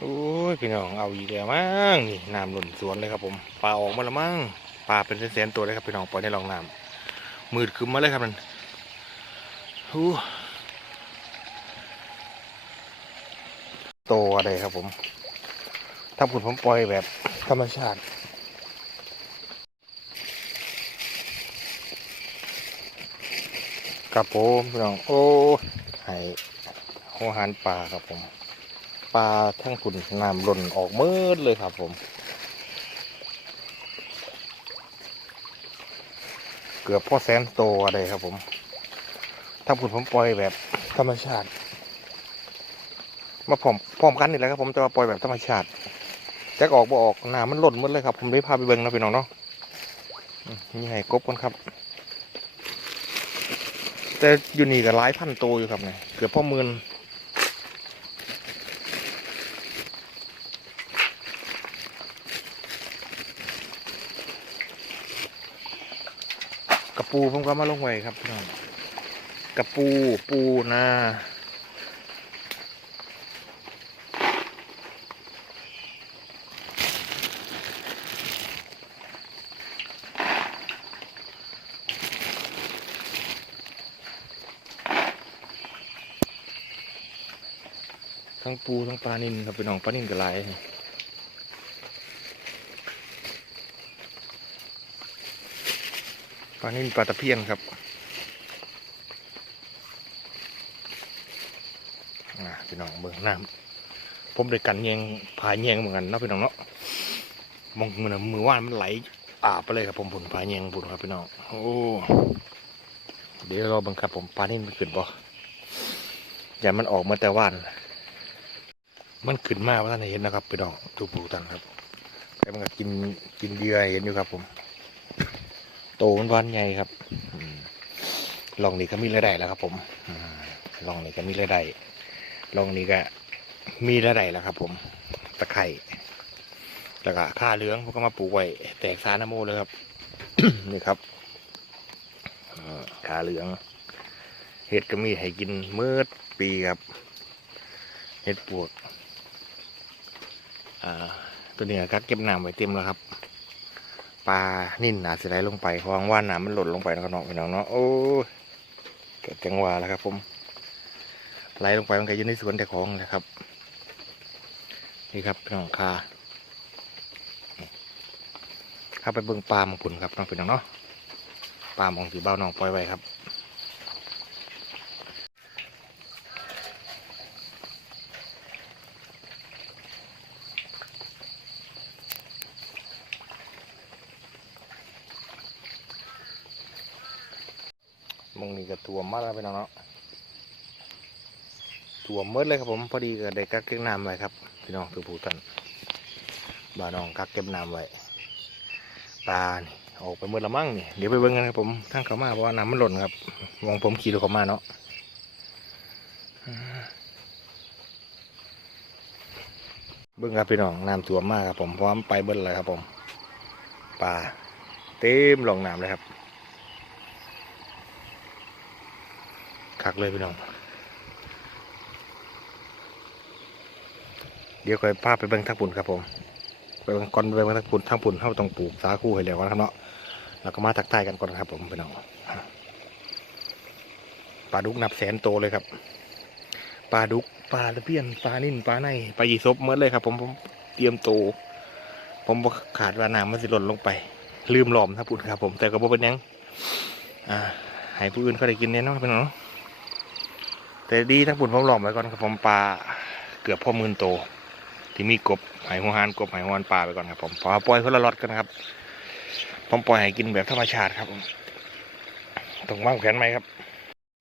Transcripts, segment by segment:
โอ้ยพี่น้องเอาอีกแล้วมั้งนี่น้ำหล่นสวนเลยครับผมปลาออกมาแล้วมั้งปลาเป็นแสนๆตัวเลยครับพี่น้องปล่อยในรองน้ำมืดคึมมาเลยครับมันฮู้โตอะไรครับผม ถ้าผุดผมปล่อยแบบธรรมชาติครับผมพี่น้องโอ้ให้หัวหารปลาครับผม ปลาทั้งขุนน้ำหล่นออกมืดเลยครับผม เกือบพ่อแสนโตอะไรครับผมถ้าขุนผมปล่อยแบบธรรมชาติ มาพร้อมพร้อมกันนี่แหละครับผมแต่ว่าปล่อยแบบธรรมชาติแจ็คออกบ่ออกน้ำมันหล่นหมดเลยครับ ผมได้พาไปเบิ่งนะพี่น้องเนาะมีไห้กบกันครับ แต่อยู่นี่ก็หลายพันโตวอยู่ครับเนี่ยเกือบพ่อหมื่น ปูผมก็มาลงไว้ครับพี่น้องกระปูปูนาทั้งปูทั้งปลานินครับพี่น้องปลานินกับลาย ปลานินปลาตะเพียนครับพี่น้องเบิ่งน้ำผมได้กันแยงผายแยงเหมือนกันนะพี่น้องเนาะมองมือนะมือว่านมันไหลอาบไปเลยครับผมผลผายแยงผลครับพี่น้องโอ้เดี๋ยวรอบังครับผมปลานินมันขึ้นบ่อย่ามันออกมาแต่ว่านมันขึ้นมากว่าท่านเห็นนะครับพี่น้องทุกปูตันครับแต่มันก็กินกินเยื่อเห็นอยู่ครับผม โตมันวันใหญ่ครับลองนี้ก็มีรายได้แล้วครับ ผมลองนี้ก็มีรายได้ลองนี้ก็มีรายได้แล้วครับ ผมตะไคร่แล้วก็ข้าเหลืองพวกก็มาปลูกไว้แตกสารนโมเลยครับนี่ครับข้าเหลือง เห็ดก็มีให้กินเมื่อปีครับ เห็ดปวก อ่า ตัวนี้ก็เก็บน้ำไว้เต็มแล้วครับ ปลานิ่นหนาสียไหลลงไปวางว่าน้ำมันหล่นลงไปนะครับน้องพี่น้องเนาะโอ้เกิดจังหวะแล้วครับ ผมไหลลงไปมันก็อยู่ในสวนแต่ของนะครับ นี่ครับพี่น้องคาข้าไปเบิ่งปลาของคุณครับน้องพี่น้องเนาะปลาของสีเบ้าน้องปล่อยไว้ครับ ก็ท่วมมากแล้วพี่น้องเนาะท่วมืดเลยครับผมพอดีก็ได้กักเก็บน้ำไว้ครับพี่น้องทุกผู้ท่านบ้านน้องกักเก็บน้ำไว้ปลานี่ออกไปหมืดละมั่งนี่เดี๋ยวไปเบิ่งกันครับผมทั้งเขามาเพราะว่าน้ำมันหล่นครับมองผมขี่รถเขามาเนาะเบิ่งครับพี่น้องน้ำท่วมมากครับผมพราะว่ามันไปเบิ้ลเลยครับผมปลาเต็มลงน้ำเลยครับ คักเลยพี่น้อง เดี๋ยวค่อยพาไปเบิ่งทักปุ่นครับผม ไปเบิ่งก่อนไปเบิ่งทักปุ่นทักปุ่นเข้าต้องปลูกสาคูให้แล้วนะครับเนาะแล้วก็มาทักทายกันก่อนครับผมพี่น้องปลาดุกนับแสนโตเลยครับปลาดุกปลาตะเพียนปลานิ่นปลาในปลายีซบเมื่อเลยครับ ผมผมเตรียมโต ผมขาดว่าน้ำมันสิหล่นลงไป ลืมหลอมทักปุ่นครับ ผมแต่ก็บ่เป็นยังอ่าให้ผู้อื่นเขาได้กินแน่นอนพี่น้องเนาะ แต่ดีทั้งปุ่นผมหลอมไว้ก่อนครับผมปลาเกือบพ่อมื่นโต ที่มีกบหายหัวหานกบหายหัวหานปลาไปก่อนครับผมพอปล่อยคนละลอตกันครับ ผมปล่อยให้กินแบบธรรมชาติครับต้องวางแผนไหมครับ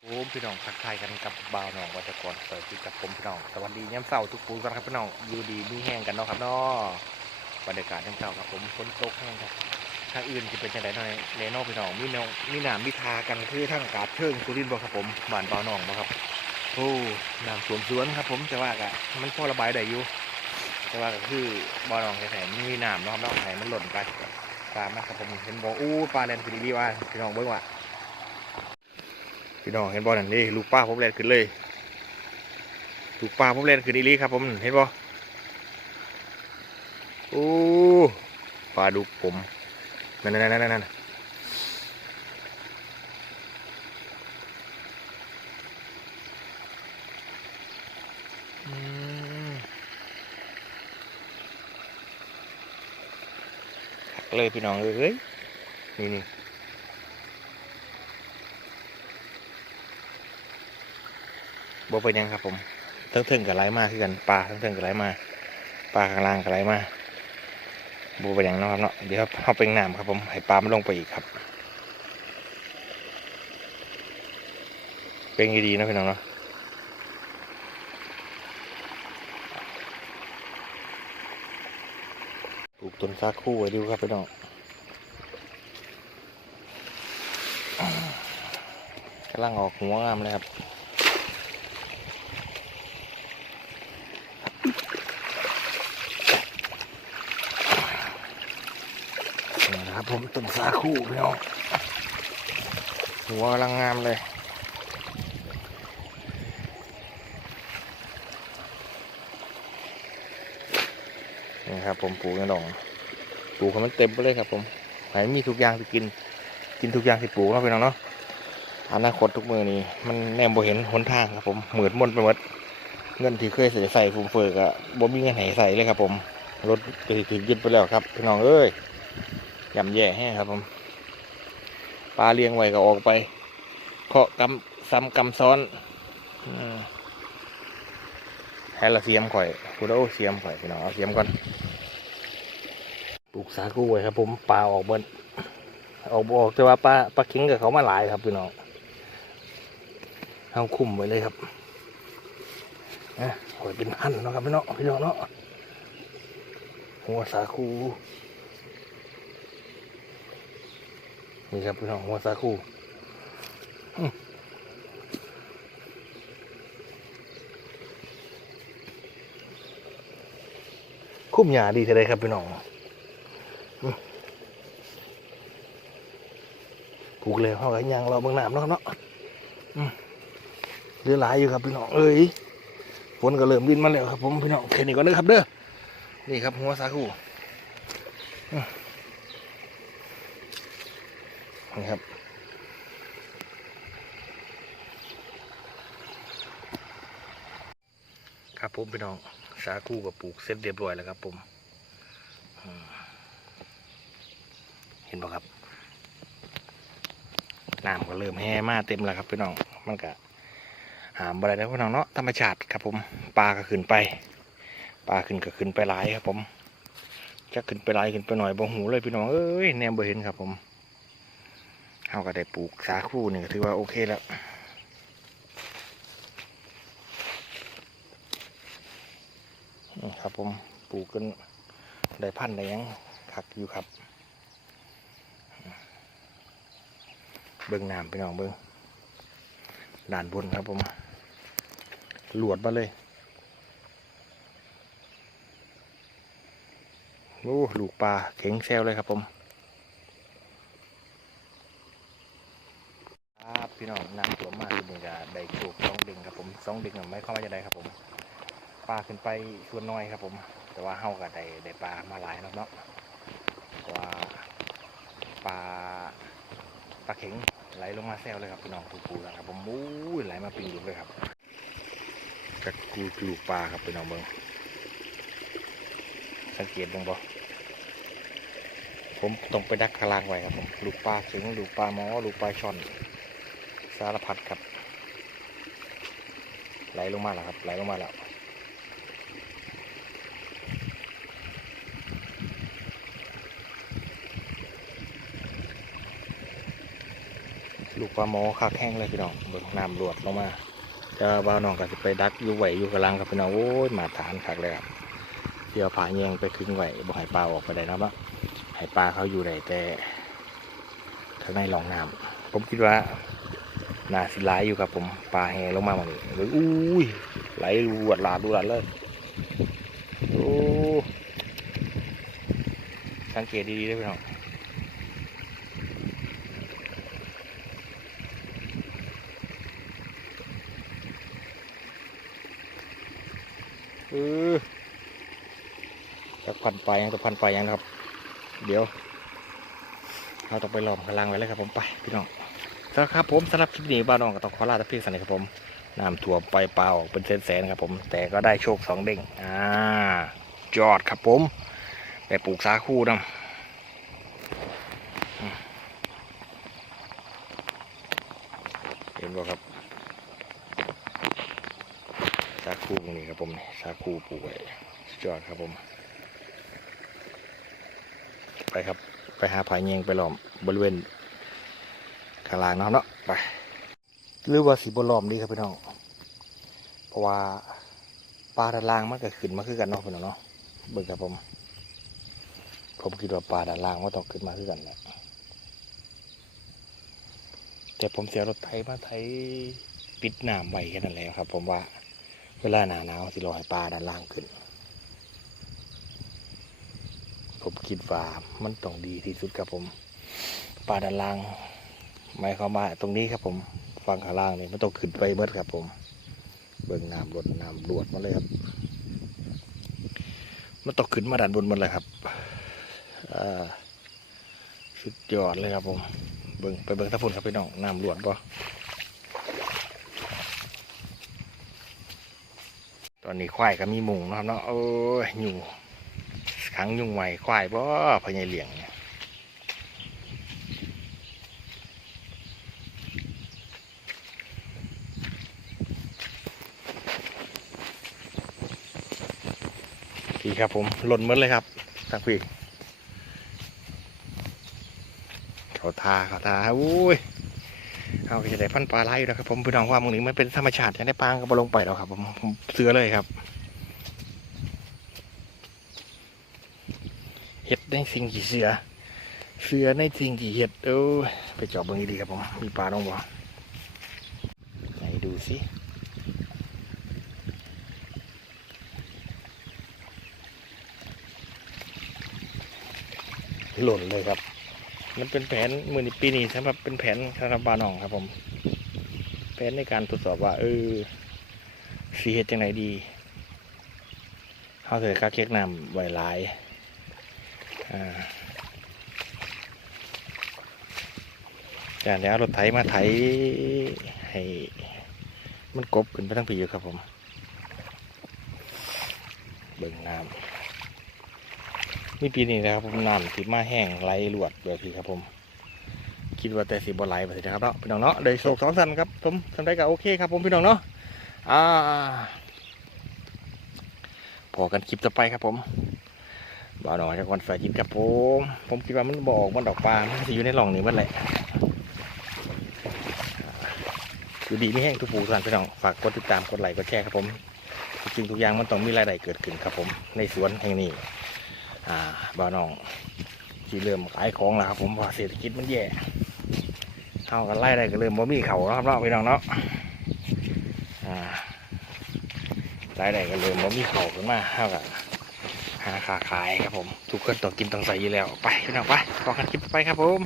โอ้พี่น้องทักทายกันกับบ่าวน้องวัชกรเปิดที่กับผมพี่น้องสวัสดีย้ำเสาร์ทุกปูกันครับพี่น้องอยู่ดีมีแห้งกันเนาะครับเนาะบรรยากาศย้ำเสาร์ครับผมฝนตกแห้งครับทางอื่นจะเป็นจังไดหน่อยเลนอพี่น้องมีแนวมีหนามมีทากันคือทั้งกาดเชิงสุรินทร์บ่ครับผมบ้านบ่าวน้องบ่ครับ โอ้น้ำสวมสวนครับ ผมแต่ว่ากะมันพอระบายได้อยู่แต่ว่าก็คือบ่อน้องแถมมีน้ำเนาะครับน้องไหนมันหล่นไปปลามันครับผมเห็นบ่อู้ปลาแลนขึ้นดีว่าพี่น้องเบิ่งว่าพี่น้องเห็นบ่อนั่นนี่ลูกปลาผมแลนขึ้นเลยลูกปลาผมแลนขึ้นอีหลีครับ ผมเห็นบ่โอ้ปลาดุกผมนั่นนั่นนั่นนั่นอืมคัก เลยพี่น้องเอ้ยนี่นี่บ่เป็นยังครับผมเทิงเทิงๆกับไหลมาคือกันปลาเทิงเทิงๆกับไหลมาปลาข้างล่างกับไหลมาบ่เป็นยังนะครับเนาะเดี๋ยวเอาเป็นน้ำครับผมให้ปลามันลงไปอีกครับเป็นดีๆนะพี่น้องเนาะปลูก ต้นซาคูไว้ดูครับพี่น้องกำลังออกหัวงามเลยครับนี่นะครับผมต้นสาคูพี่น้องหัวกำลังงามเลยนี่ครับผมปลูกในดอง ปลูกให้มันเต็มไปเลยครับผมให้มีทุกอย่างที่กิน กินทุกอย่างที่ปลูกเนาะพี่น้องเนาะอนาคตทุกมือนี้มันแนมบ่เห็นหนทางครับผมเหมือนมนไปหมดเงินที่เคยใส่ใส่ฟุ่มเฟือกอะบ่มีเงินให้ใส่เลยครับ ผมรถก็สิถูกยึดไปแล้วครับพี่น้องเอ้ยย่ำแย่แห้ครับผมปลาเลี้ยงไว้ก็ออกไปเคาะกำซ้ำกำซ้อนอืมให้ละเสียมข่อยกูได้โอ้เสียมข่อยพี่น้องเอาเสียมก่อน ลูกสาคูไว้ครับ ผมปลาออกเบิ้ออกบออกแต่ว่าปลาปลาเข็งกับเขามาหลายครับพี่น้องเอาคุ้มไว้เลยครับนะหอยเป็นพันนะครับพี่น้องพี่น้องเนาะหัวสาคูนี่ครับพี่น้องหัวสาคูคุ้มหยาดีเท่าไรครับพี่น้อง ผูกเลยเขากันยังเราเบิ่งน้ำเนาะครับเนาะเรือหลายอยู่ครับพี่น้องเอ้ยฝนก็เริ่มวินมาแล้วครับผมพี่น้องแค่นี้ก่อนเด้อครับเด้อนี่ครับหัวสาคูนี่ครับครับผมพี่น้องสาคูกับปลูกเสร็จเรียบร้อยแล้วครับผมอืมเห็นป่ะครับ น้ำก็เริ่มแห้มาเต็มแล้วครับพี่น้องมันก็หามอะไรแล้พี่น้องเนาะธรรมชาติครับผมปลาก็ขึ้นไปปลาขึ้นก็ขึ้นไปหลายครับผมจะขึ้นไปหลายขึ้นไปหน่อยบ่หูเลยพี่น้องเอ้ยแนมบ่เห็นครับผมเราก็ได้ปลูกสาคูนี่ก็ถือว่าโอเคแล้วนะครับผมปลูกกันได้พันธุ์ได้ยังคักอยู่ครับ เบิ้งน้ำไปน้องเบิ้งด่านบนครับผม หลวดมาเลยโอ้ลูกปลาเข็งแซวเลยครับผม ครับพี่น้องน้ำตัวมากที่นี่ก็ได้โชคสองดึงครับผมสองดึงไม่เข้ามว่าจะได้ครับผม ปลาขึ้นไปส่วนน้อยครับผม แต่ว่าเฮาก็ได้ได้ปลามาหลายเนาะเนาะเพราะว่าปลาปลาเข็ง ไหลลงมาแซวเลยครับพี่น้องปูปูแล้วครับผมอู้ไหลมาปิงอยู่เลยครับกระกูลูกปลาครับพี่น้องเบิ้งสังเกตเบ้งบ่ผมต้องไปดักคางลางไว้ครับผมลูกปลาเข็งลูกปลาหมอลูกปลาช่อน สารพัดครับ ไหลลงมาแล้วครับ ไหลลงมาแล้ว ลูกปลาหมอคักแห้งเลยพี่น้องเบิ่งน้ำรวดลงมาจะบ่าวน้องก็สิไปดักอยู่ไหวอยู่กำลังครับพี่น้องโอ้ยมาฐานคักเลยครับเดี๋ยวผาแยงไปคึงไหวบ่ให้ปลาออกไปได้นะว่าให้ปลาเขาอยู่ได้แต่ข้างในหลองน้ำผมคิดว่านาสิหลอยู่ครับผมปลาแหลงมาหมดเลยเบิ่งอุ้ยไหลรวดลาดรวดเลยโอ้สังเกตดีๆด้วยพี่น้อง เออตะ พันปลายยังตัวพันปลายยังนะครับ เดี๋ยวเราต้องไปลอมกำลังไว้เลยครับผมไปพี่น้องสำหรับครับผมสำหรับคลิปนี้บ้านน้องก็ต้องขอลาแต่พียงสนิทครับผมน้ำท่วไปเปล่าเป็นแสนๆครับผม แต่ก็ได้โชคสองเด้งอ่ายอดครับผมไปปลูกสาคูนำเห็นบ่ครับสาคูตรงนี้ครับผมสาคูปลูกไว้ยอดครับผม ไปครับ ไปหาผายเงียงไปหลอมบริเวณข้างล่างเนาะเนาะไป หรือว่าสีบล้อมดีครับพี่น้อง เพราะว่าปลาด้านล่างมันก็ขึ้นมาคือกันเนาะพี่น้องเนาะเบิ่งครับผม ผมคิดว่าปลาด้านล่างมันต้องขึ้นมาคือกันแหละแต่ผมเสียรถไถมาไถปิดหน้ำไว้แค่นั้นแหละครับ ผมว่า เวลาหนาหนาวสิรอให้ปลาด้านล่างขึ้น ผมคิดว่ามันต้องดีที่สุดครับผมปลาด้านล่างหมายความาตรงนี้ครับผมฟังข้างล่างนี่มันต้องขึ้นไปเมื่อครับผม เบิ่งน้ำรดน้ำรวดมาเลยครับมันต้องขึ้นมาด้านบนหมันเลยครับสุดยอดเลยครับผม เบิ่งไปเบิ่งท่าพุ่นครับพี่น้องน้ำรวดปะตอนนี้ควายก็มีมุงนะครับเนาะโอ้ยอยุง ขังยุงไหวควายบ่พญายเหลียงเนี่ยพี่ครับผมหล่นมดเลยครับทางพี่เขาทาเขาทาอุ้ยเอาก็จะได้พันปลาไหลอยู่นะครับผมพี่น้องว่ามึงนี้มันเป็นธรรมชาติจะได้ปลาก็บ่ลงไปแล้วครับผมผมเสือเลยครับ เห็ดในสิ่งที่เสือ เสือในสิ่งที่เห็ดเออไปจอบเบิ้งดีครับผม มีปลาต้องบ่ไหนดูสิหล่นเลยครับนั่นเป็นแผนมือนปีนี้สำหรับเป็นแผนคาราบาลองครับผม แผนในการทดสอบว่า เออสีเห็ดจังไหนดีเขาเคยกักเก็กนำไว้หลาย จากแล้วรถไถมาไถให้ มันกบขึ้นไปทั้งปีอยู่ครับผม เบิ่งน้ำนี่ปีนี้นะครับผมน้ำที่มาแห้งไหลหลวดแบบนี้ครับผม คิดว่าแต่สีบ่ไหลไปสิครับเนาะพี่น้องเนาะได้โศกสองสันครับผมทำได้ก็โอเคครับผมพี่น้องเนาะอ่าพอกันคลิปต่อไปครับผม บ่าวหน่อยจากวันสายจิตครับผมผมคิดว่ามันบออกมันดอกปลามันจะอยู่ในหล่องนี้มันแหละอยู่ดีไม่แห้งทุกผู้ทุกท่านพี่น้องฝากกดติดตามกดไลค์กดแชร์ครับผมทุกสิ่งทุกอย่างมันต้องมีรายได้เกิดขึ้นครับผม ในสวนแห่งนี้ อ่าบ่าวน้องที่เริ่มขายของแล้วครับผมเพราะเศรษฐกิจมันแย่เท่ากันไล่ได้ก็เริ่มบ่มีเขาแล้วครับเนาะพี่น้องเนาะอ่ารายได้ก็เริ่มบ่มีเขาขึ้นมาเท่ากับ หาขาขายครับผมทุกคนต้องกินต้องใส่อยู่แล้วไปพี่น้องไปต่อกันคลิปไปครับผม